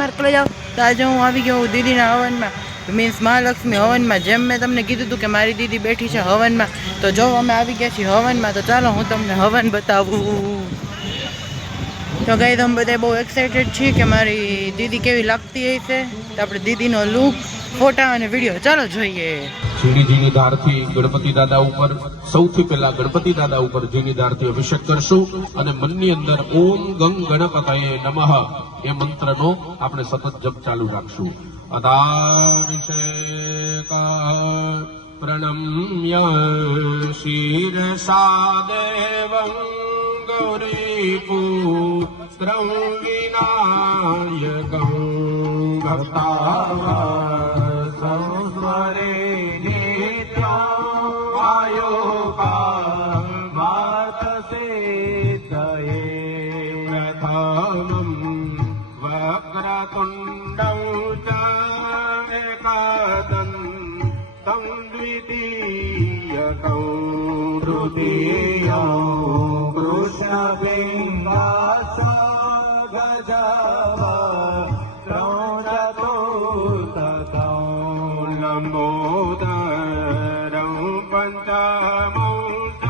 Mark લઈ જાઓ. તો આજે હું આવી ગયો હું દીદીના હવનમાં, મીન્સ મહાલક્ષ્મી હવનમાં. જેમ મેં તમને કીધું હતું કે મારી દીદી બેઠી છે હવનમાં, તો જો અમે આવી ગયા છીએ હવનમાં. તો ચાલો હું તમને હવન બતાવું. તો ગાઈસ અમે બધા બહુ એક્સાઇટેડ છીએ કે મારી દીદી કેવી લાગતી હશે. તો આપણે દીદીનો લુક, ફોટા અને વિડીયો ચાલો જોઈએ. ઝીણી ઝીણી ધારથી ગણપતિ દાદા ઉપર સૌથી પહેલા ગણપતિ દાદા ઉપર ઝીણી ધારથી અભિષેક કરશું અને મનની અંદર ઓમ ગંગ ગણપતયે નમઃ એ મંત્રનો આપણે સતત જપ ચાલુ રાખશું. અદાભિષેક પ્રણમ્ય શિરસા દેવં ગૌરીપુત્રં વિનાયકં ભક્તા વક્રતુંડં ચ એકદંतं દ્વિતીયકં તૃતીયં કૃષ્ણપિંગાસ ગજવક્त्रं ચતુર્થકં લંબોદરં પંચમં ચ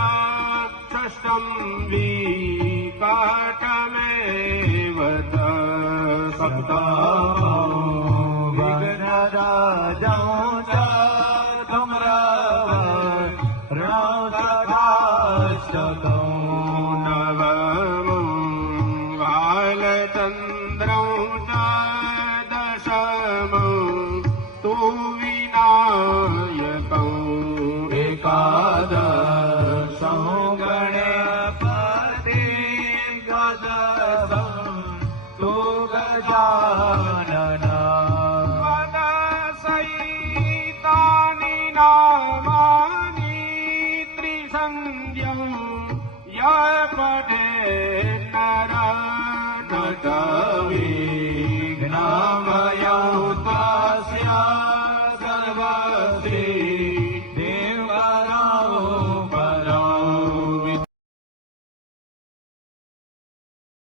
ષષ્ઠં વિકટમેવ ચ સપ્તમં વિઘ્નરાજં ચ ધૂમ્રવર્ણકાષ્ટકં નવમં બાલચંદ્રં ચ દશમં તુ વિનાયકં એકાદશં ગણપતિં દ્વાદશં તુ ગજાનનં